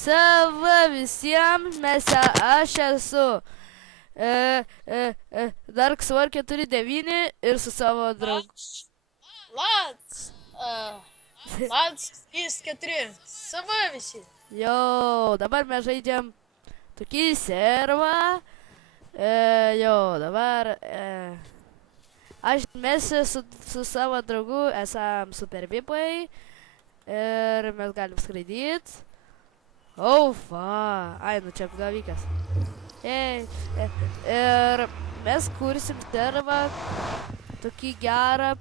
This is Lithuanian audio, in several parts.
Sava visiems, aš esu Dark Sword 4.9 ir su savo draugu. Lads 3-4, sava visi. Jo, dabar mes žaidžiam tokį servą. Dabar mes su savo draugu esam super vipai ir mes galim skraidyti. Ai, nu čia apgavikas. Ir mes kursim servą tokį gerą.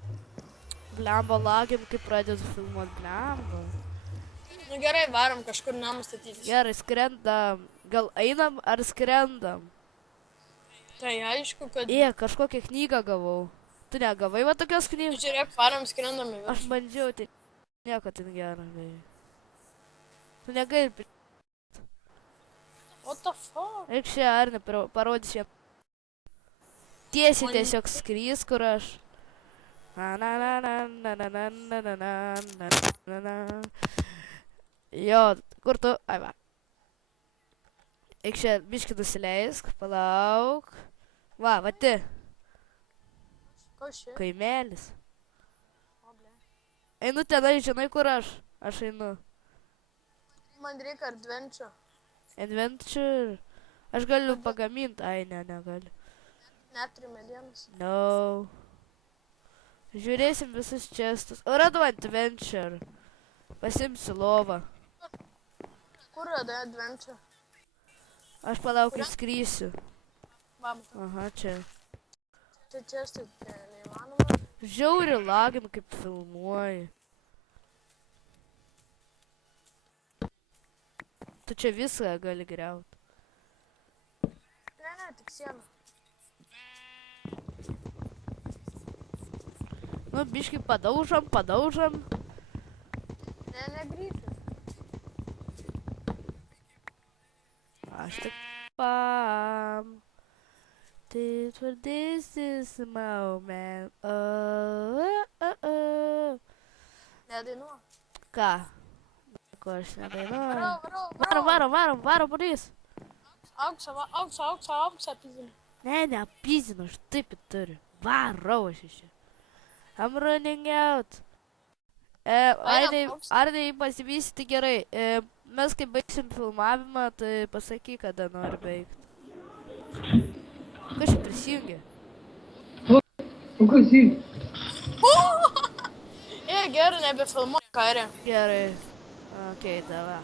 Blemba, lagiam, kai pradedu filmuoti, blemba. Nu gerai, varom kažkur namą statytis. Gerai, skrendam. Gal einam ar skrendam? Tai aišku, kad... Kažkokią knygą gavau. Tu negavai va tokios knygos? Žiūrėk, varom, skrendam į viršų. Aš bandžiau, tai nieko ten gero. Tu negali... What the fuck? Eik čia, ar ne, parodys čia. Tiesiai tiesiog skrys, kur aš. Jo, kur tu? Ai va. Eik čia, biškį nusileisk, palauk. Va, vati. Ko šia? Kaimelis. O, ble. Einu tenai, žinai, kur aš? Aš einu. Man reikia adventure. Adventure. Aš galiu pagaminti. Ai, negaliu. Neturiu medienos. No. Žiūrėsim visus čestus. O radau adventure. Pasimsiu lovą. Kur radai adventure? Aš palauk, išskrysiu. Vam. Aha, čia. Tai čestai neįmanoma. Žiauri lagin, kaip filmuoji. Tu čia viską gali griaut. Ne, tik sieną. Nu, biškį padaužam. Ne, negrysiu. Aš tik pam. This is the moment. Nedainuok. Ką? Ko aš nedainuoju? Varom, Boris. Auksą pizinu. Ne, pizinu, aš taip turiu. Varau aš iš čia. I'm running out. Arnai, pasivysyti gerai. Mes kai baigsim filmavimą, tai pasakyk, kada nori baigti. Kas čia prisijungia? O kas jį? Gerai, nebefilmuok, karė. Gerai. Okei, davai.